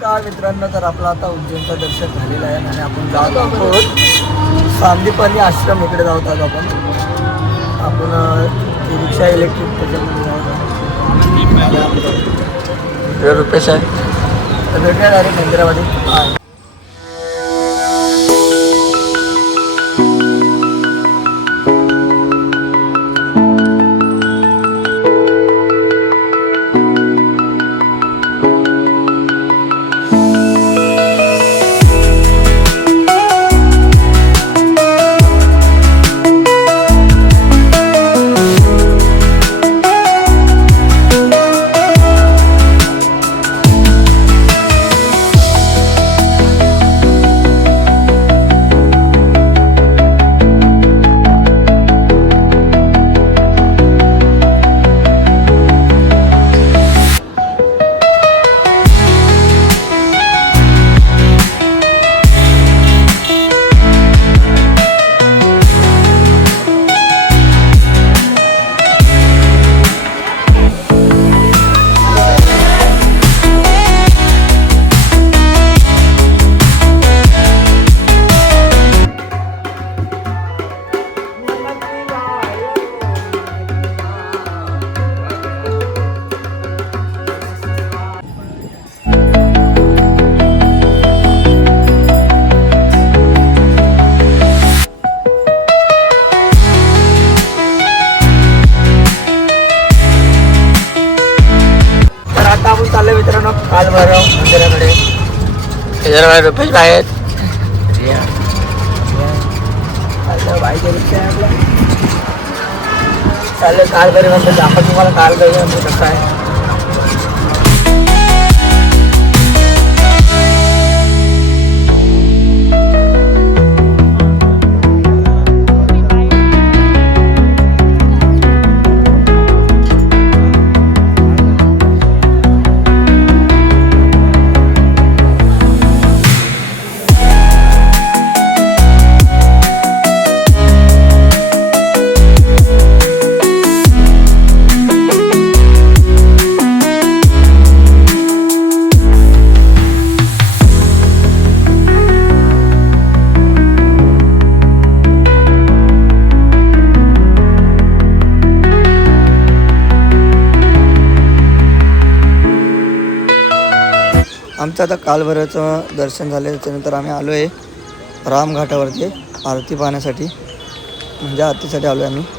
काय मित्रांनो, तर आपला आता उज्जैनचं दर्शन झालेलं आहे आणि आपण जात आहोत सांदीपनी आश्रम. इकडे जात आहोत आपण रिक्षा इलेक्ट्रिक त्याच्यामध्ये जात आहोत. रुपेश आहे तर भेटूया डायरेक्ट मंदिरामध्ये. मित्रांनो कालभैरव मंदिराकडे रुपेश बाहेर बाईच्या रिक्षा आहे आपल्या चाललं. कालभैरव मंदिर आपण तुम्हाला कालभैरव मंदिर कसं आहे. आमचं आता कालभैरवचं दर्शन झालं. त्याच्यानंतर आम्ही आलो आहे रामघाटावरती आरती पाहण्यासाठी, म्हणजे आरतीसाठी आलो आहे आम्ही.